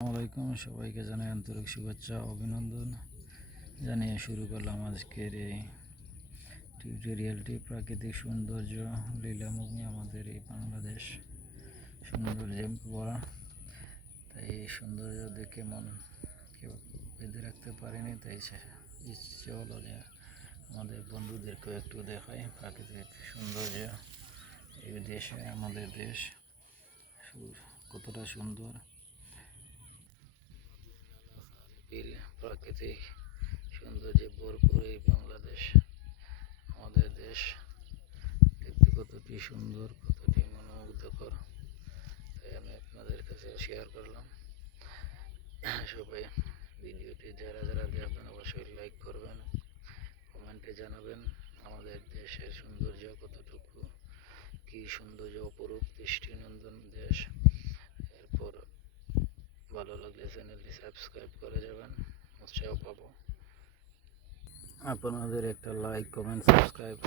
আসসালামাইকুম, সবাইকে জানাই আন্তরিক শুভেচ্ছা অভিনন্দন জানিয়ে শুরু করলাম আজকের এই টিউটোরিয়ালটি। প্রাকৃতিক সৌন্দর্য লীলাভূমি আমাদের এই বাংলাদেশ সৌন্দর্যে ভরা, তাই এই সৌন্দর্য দেখে মন কেউ বেঁধে রাখতে পারেনি, তাই ইচ্ছে হলো যে আমাদের বন্ধুদেরকেও একটু দেখাই প্রাকৃতিক সৌন্দর্য। এই দেশে আমাদের দেশ কতটা সুন্দর, প্রাকৃতিক সৌন্দর্যে ভরপুর এই বাংলাদেশ আমাদের দেশ। দেখতে কতটি সুন্দর, কতটি মনোমুগ্ধকর, তাই আমি আপনাদের কাছে শেয়ার করলাম। সবাই ভিডিওটি যারা যারা দেখবেন অবশ্যই লাইক করবেন, কমেন্টে জানাবেন আমাদের দেশের সৌন্দর্য কতটুকু, কি সৌন্দর্য, অপরূপ দৃষ্টিনন্দন দেশ। এরপর ভালো লাগলে চ্যানেলটি সাবস্ক্রাইব করে যাবেন, উৎসাহ পাবো। আপনাদের একটা লাইক, কমেন্ট, সাবস্ক্রাইব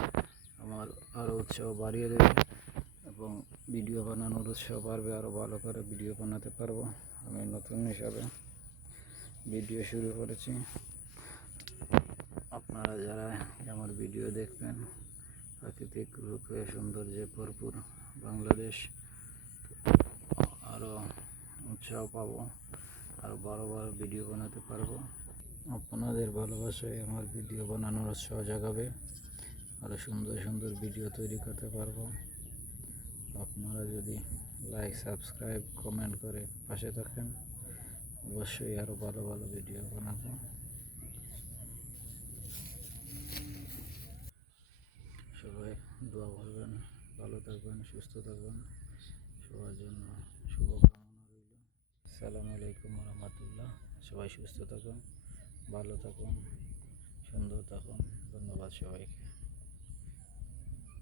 আমার আরও উৎসাহ বাড়িয়ে দেবে এবং ভিডিও বানানোর উৎসাহ বাড়বে, আরও ভালো করে ভিডিও বানাতে পারবো। আমি নতুন হিসাবে ভিডিও শুরু করেছি। আপনারা যারা আমার ভিডিও দেখবেন, প্রাকৃতিক রূপে সৌন্দর্যে ভরপুর বাংলাদেশ, আরও উৎসাহ পাবো, আরও বড় বড় ভিডিও বানাতে পারবো। আপনাদের ভালোবাসায় আমার ভিডিও বানানোর উৎসাহ জাগাবে, আরও সুন্দর সুন্দর ভিডিও তৈরি করতে পারবো। আপনারা যদি লাইক, সাবস্ক্রাইব, কমেন্ট করে পাশে থাকেন, অবশ্যই আরও ভালো ভালো ভিডিও বানাবো। সবাই দোয়া করবেন, ভালো থাকবেন, সুস্থ থাকবেন, সবার জন্য শুভকামনা রইল। আসসালামু আলাইকুম রহমতুল্লাহ। সবাই সুস্থ থাকুন, ভালো থাকুন, সুন্দর থাকুন। ধন্যবাদ সবাইকে।